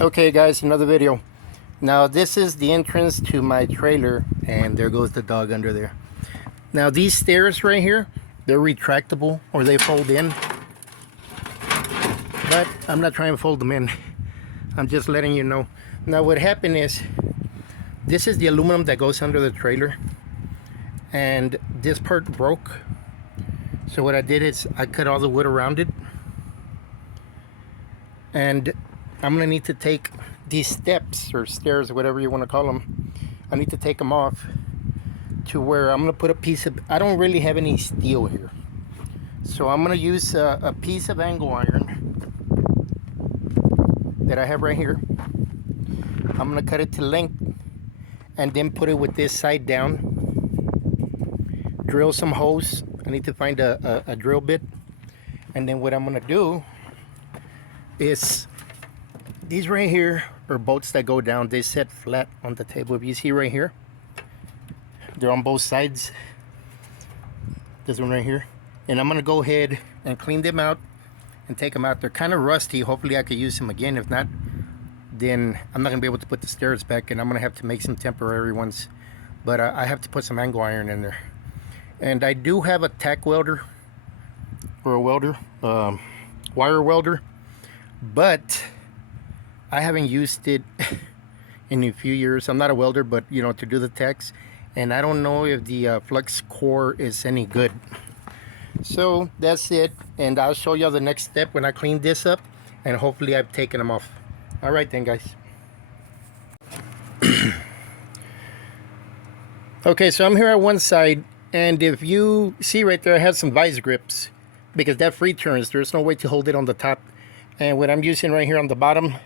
Okay guys, another video. Now this is the entrance to my trailer, and there goes the dog under there. Now these stairs right here, they're retractable or they fold in, but I'm not trying to fold them in. I'm just letting you know. Now what happened is, this is the aluminum that goes under the trailer, and this part broke. So what I did is I cut all the wood around it, and I'm gonna need to take these steps or stairs, whatever you want to call them. I need to take them off to where I'm gonna put a piece of, I don't really have any steel here, so I'm gonna use a piece of angle iron that I have right here. I'm gonna cut it to length and then put it with this side down, drill some holes. I need to find a drill bit, and then what I'm gonna do is, these right here are bolts that go down. They set flat on the table. If you see right here, they're on both sides. This one right here. And I'm gonna go ahead and clean them out and take them out. They're kind of rusty. Hopefully I could use them again. If not, then I'm not gonna be able to put the stairs back, and I'm gonna have to make some temporary ones. But I have to put some angle iron in there. And I do have a tack welder, or a welder, wire welder, but I haven't used it in a few years. I'm not a welder, but you know, to do the tacks, and I don't know if the flux core is any good. So that's it, and I'll show you the next step when I clean this up, and hopefully I've taken them off. All right then, guys. Okay, so I'm here at one side, and if you see right there, I have some vice grips because that free turns. There's no way to hold it on the top, and what I'm using right here on the bottom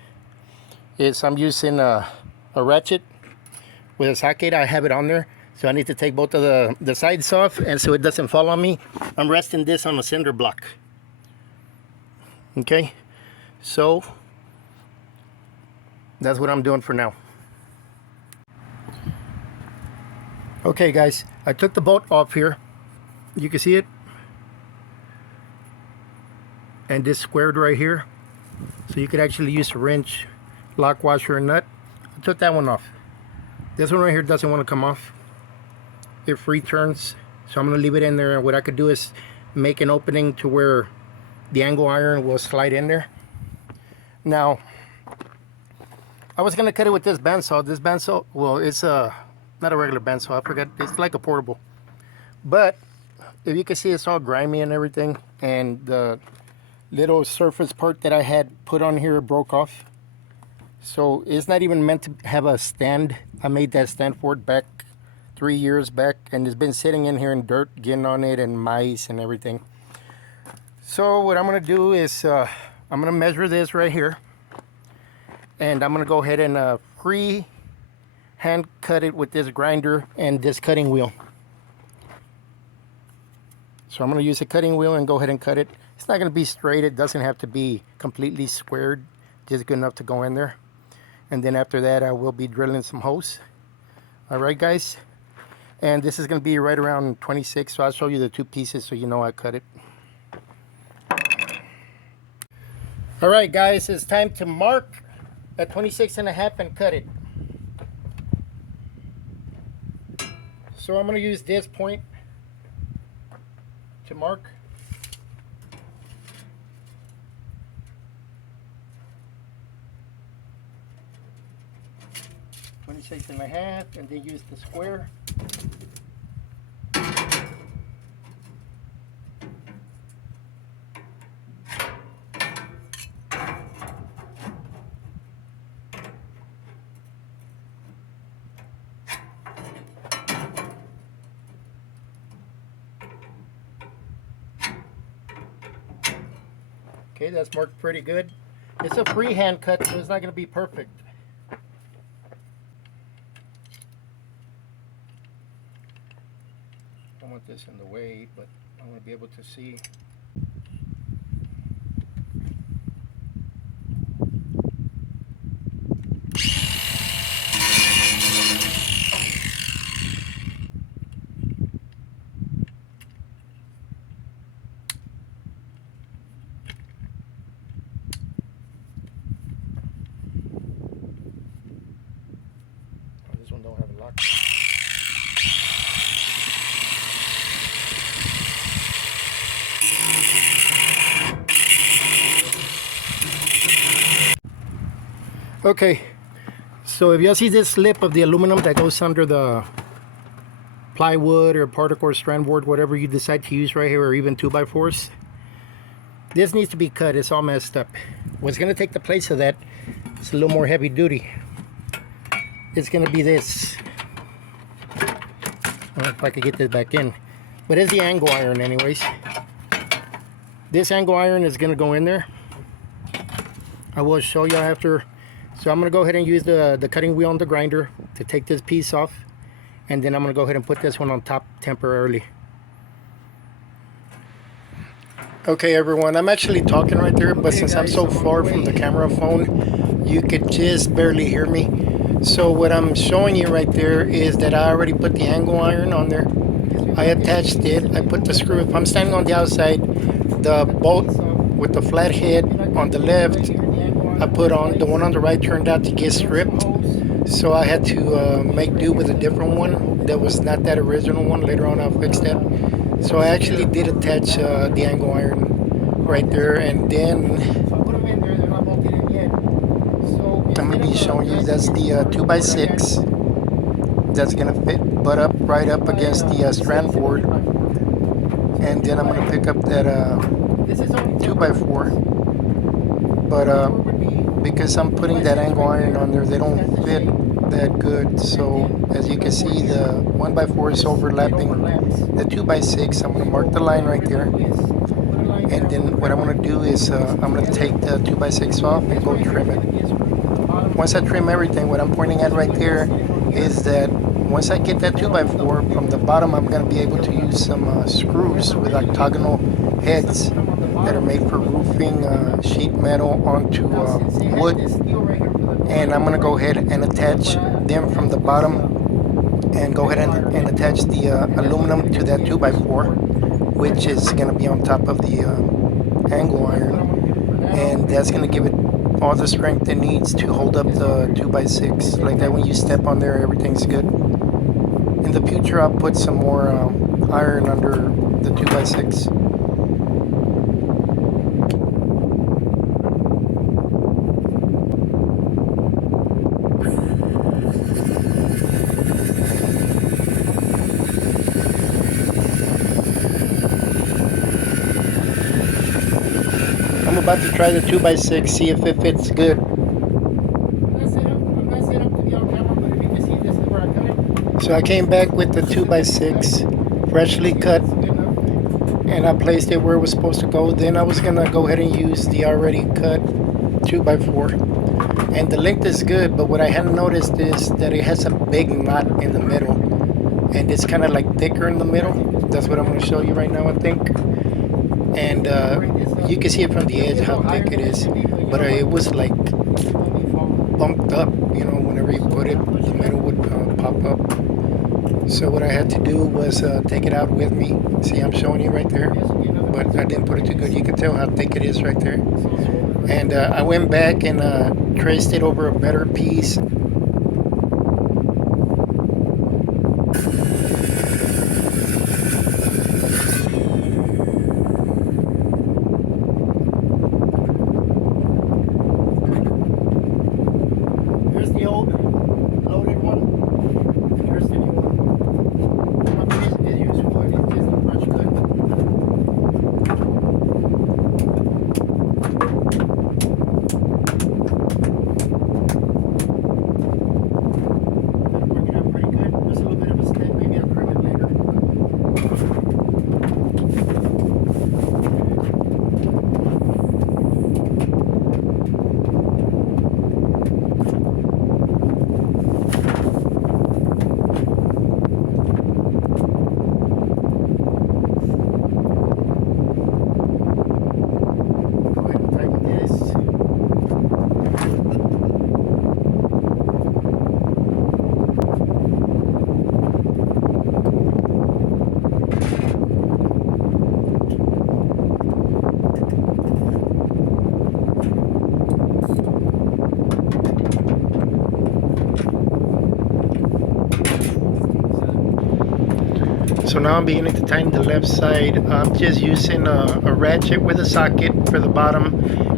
is I'm using a ratchet with a socket. I have it on there, so I need to take both of the sides off, and so it doesn't fall on me, I'm resting this on a cinder block. Okay, so that's what I'm doing for now. Okay guys, I took the bolt off here. You can see it, and this squared right here, so you could actually use a wrench, lock washer, and nut. I took that one off. This one right here doesn't want to come off. It free turns, so I'm going to leave it in there, and what I could do is make an opening to where the angle iron will slide in there. Now I was going to cut it with this bandsaw. This bandsaw, well, it's not a regular bandsaw, I forgot, it's like a portable, but if you can see, it's all grimy and everything, and the little surface part that I had put on here broke off. So it's not even meant to have a stand. I made that stand for it back 3 years back, and it's been sitting in here in dirt, getting on it, and mice and everything. So what I'm gonna do is I'm gonna measure this right here, and I'm gonna go ahead and free hand cut it with this grinder and this cutting wheel. So I'm gonna use a cutting wheel and go ahead and cut it. It's not gonna be straight, it doesn't have to be completely squared, just good enough to go in there. And then after that, I will be drilling some holes. All right, guys. And this is going to be right around 26, so I'll show you the two pieces so you know I cut it. All right, guys, it's time to mark at 26.5 and cut it. So I'm going to use this point to mark. 26.5, and then use the square. Okay, that's marked pretty good. It's a freehand cut, so it's not going to be perfect. I don't want this in the way, but I want to be able to see. Okay, so if you see this slip of the aluminum that goes under the plywood or particle or strand board, whatever you decide to use right here, or even 2x4s, this needs to be cut. It's all messed up. What's going to take the place of that, it's a little more heavy duty. It's going to be this. I don't know if I could get this back in, but it's the angle iron anyways. This angle iron is going to go in there. I will show you after. So I'm going to go ahead and use the cutting wheel on the grinder to take this piece off, and then I'm going to go ahead and put this one on top temporarily. Okay everyone, I'm actually talking right there, but since I'm so far from the camera phone, you could just barely hear me. So what I'm showing you right there is that I already put the angle iron on there. I attached it. I put the screw. If I'm standing on the outside, the bolt with the flat head on the left, I put on. The one on the right turned out to get stripped, so I had to make do with a different one that was not that original one. Later on I'll fix that. So I actually did attach the angle iron right there, and then I'm going to be showing you that's the 2x6 that's going to fit butt up right up against the strand board, and then I'm going to pick up that 2x4, but because I'm putting that angle iron on there, they don't fit that good. So as you can see, the 1x4 is overlapping the 2x6. I'm going to mark the line right there, and then what I'm going to do is I'm going to take the 2x6 off and go trim it. Once I trim everything, what I'm pointing at right there is that once I get that 2x4 from the bottom, I'm going to be able to use some screws with octagonal heads that are made for roofing sheet metal onto wood, and I'm going to go ahead and attach them from the bottom and go ahead and attach the aluminum to that 2x4, which is going to be on top of the angle iron, and that's going to give it all the strength it needs to hold up the 2x6. Like that, when you step on there, everything's good. In the future, I'll put some more iron under the 2x6. I'm about to try the 2x6, see if it fits good. So I came back with the 2x6, freshly cut, and I placed it where it was supposed to go. Then I was going to go ahead and use the already cut 2x4. And the length is good, but what I hadn't noticed is that it has a big knot in the middle. And it's kind of like thicker in the middle. That's what I'm going to show you right now, I think. And you can see it from the edge how thick it is, but it was like bumped up, you know, whenever you put it, the metal would pop up. So what I had to do was take it out with me. See, I'm showing you right there, but I didn't put it too good. You can tell how thick it is right there. And I went back and traced it over a better piece. So now I'm beginning to tighten the left side. I'm just using a ratchet with a socket for the bottom,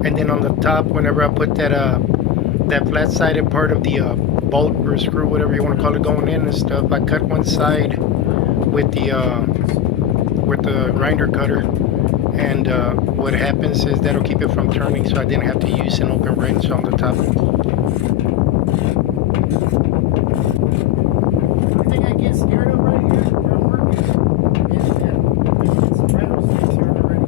and then on the top, whenever I put that that flat-sided part of the bolt or screw, whatever you want to call it, going in and stuff. I cut one side with the grinder cutter, and what happens is that'll keep it from turning, so I didn't have to use an open wrench on the top. The thing I get scared of right here where I'm working is that some rattlesnakes here already.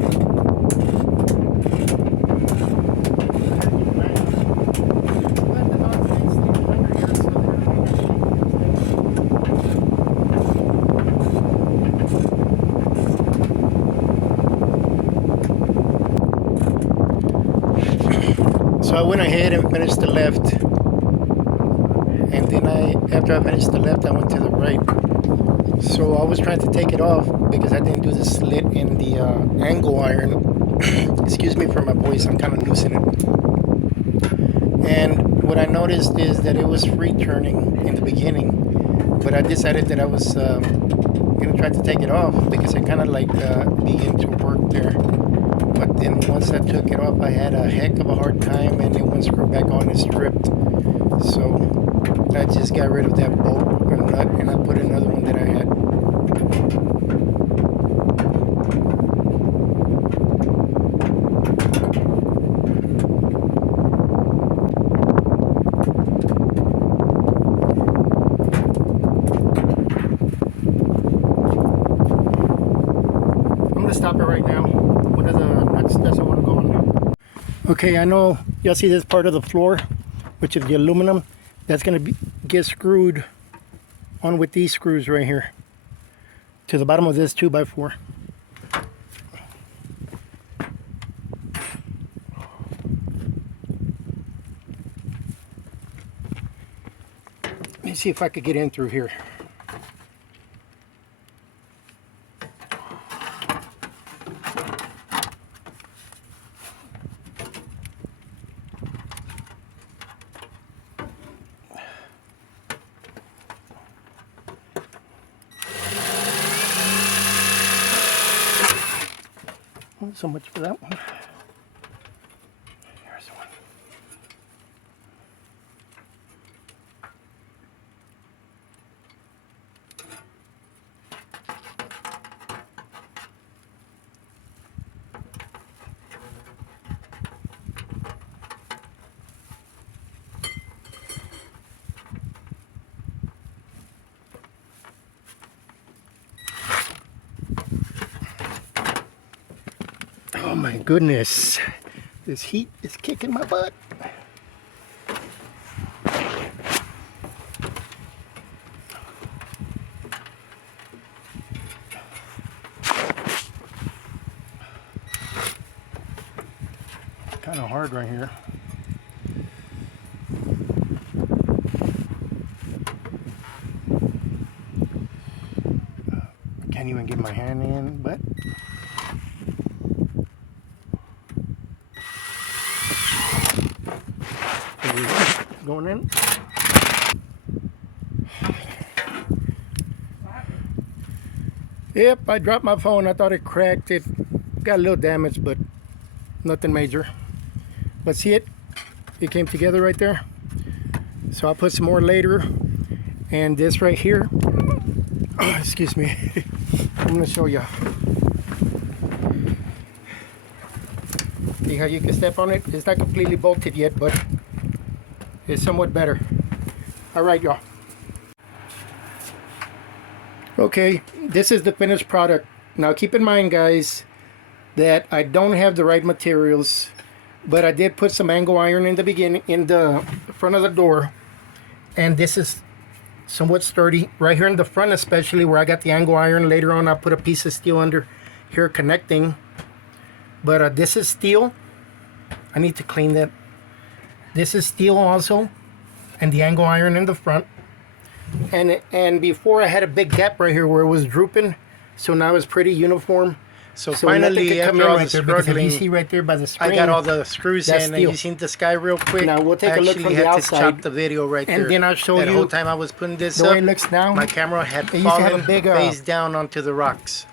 So I went ahead and finished the left, and then after I finished the left, I went to the right. So I was trying to take it off because I didn't do the slit in the angle iron. Excuse me for my voice, I'm kind of losing it. And what I noticed is that it was free turning in the beginning, but I decided that I was gonna try to take it off because I kind of like began to work there. But then once I took it off, I had a heck of a hard time, and it wouldn't screw back on and stripped. So I just got rid of that bolt or nut, and I put another one that I had. I'm gonna stop it right now. One of the nuts doesn't want to go on. Okay, I know y'all see this part of the floor, which is the aluminum. That's gonna get screwed on with these screws right here to the bottom of this 2x4. Let me see if I could get in through here. So much for that one. Here's one. Oh my goodness, this heat is kicking my butt. Kind of hard right here. I can't even get my hand in, but going in. Yep, I dropped my phone. I thought it cracked. It got a little damage, but nothing major. But see it? It came together right there. So I'll put some more later. And this right here, oh, excuse me, I'm gonna show you. See how you can step on it? It's not completely bolted yet, but it's somewhat better. All right, y'all. Okay, this is the finished product. Now keep in mind, guys, that I don't have the right materials, but I did put some angle iron in the beginning, in the front of the door, and this is somewhat sturdy right here in the front, especially where I got the angle iron. Later on, I'll put a piece of steel under here connecting, but this is steel. I need to clean that. This is steel also, and the angle iron in the front. And before I had a big gap right here where it was drooping, so now it's pretty uniform. So finally, after all the struggling, you see right there by the spring, I got all the screws in, and you seen the sky real quick. Now we'll take a look from the outside. I had to chop the video right there, and then I'll show you. The whole time I was putting this up, the way it looks now, my camera had fallen face down onto the rocks.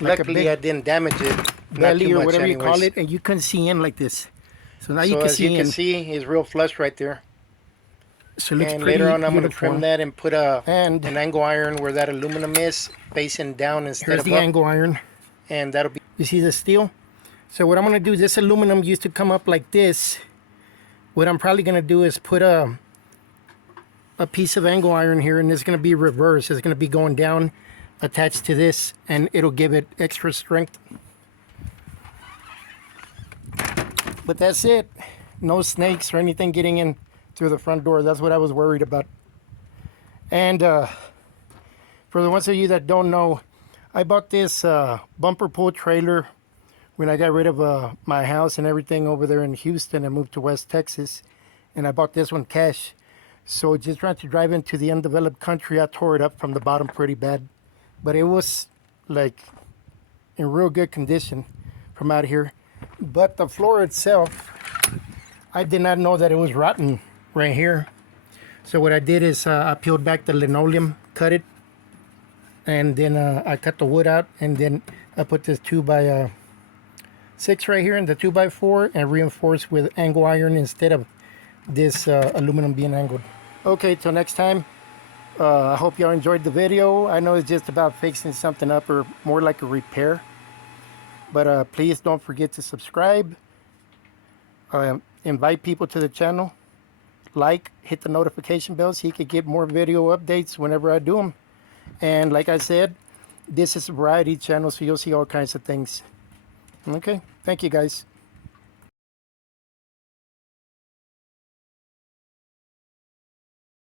Luckily, I didn't damage it. Belly or whatever you call it, and you couldn't see in like this. So now you can see in. As you can see, it's real flush right there. So it looks And pretty later on I'm going to uniform. trim that and put And an angle iron where that aluminum is, facing down instead here's of the up. angle iron. And that'll be... You see the steel? So what I'm going to do, this aluminum used to come up like this. What I'm probably going to do is put a piece of angle iron here, and it's going to be reversed. It's going to be going down, attached to this, and it'll give it extra strength. But that's it. No snakes or anything getting in through the front door. That's what I was worried about. And for the ones of you that don't know, I bought this bumper pull trailer when I got rid of my house and everything over there in Houston and moved to West Texas. And I bought this one cash. So just trying to drive into the undeveloped country, I tore it up from the bottom pretty bad. But it was like in real good condition from out here. But the floor itself, I did not know that it was rotten right here. So what I did is I peeled back the linoleum, cut it, and then I cut the wood out, and then I put this 2x6 right here in the 2x4 and reinforced with angle iron instead of this aluminum being angled. Okay, till next time. I hope y'all enjoyed the video. I know it's just about fixing something up, or more like a repair. But please don't forget to subscribe. Invite people to the channel. Like, hit the notification bell so you can get more video updates whenever I do them. And like I said, this is a variety channel, so you'll see all kinds of things. Okay, thank you guys.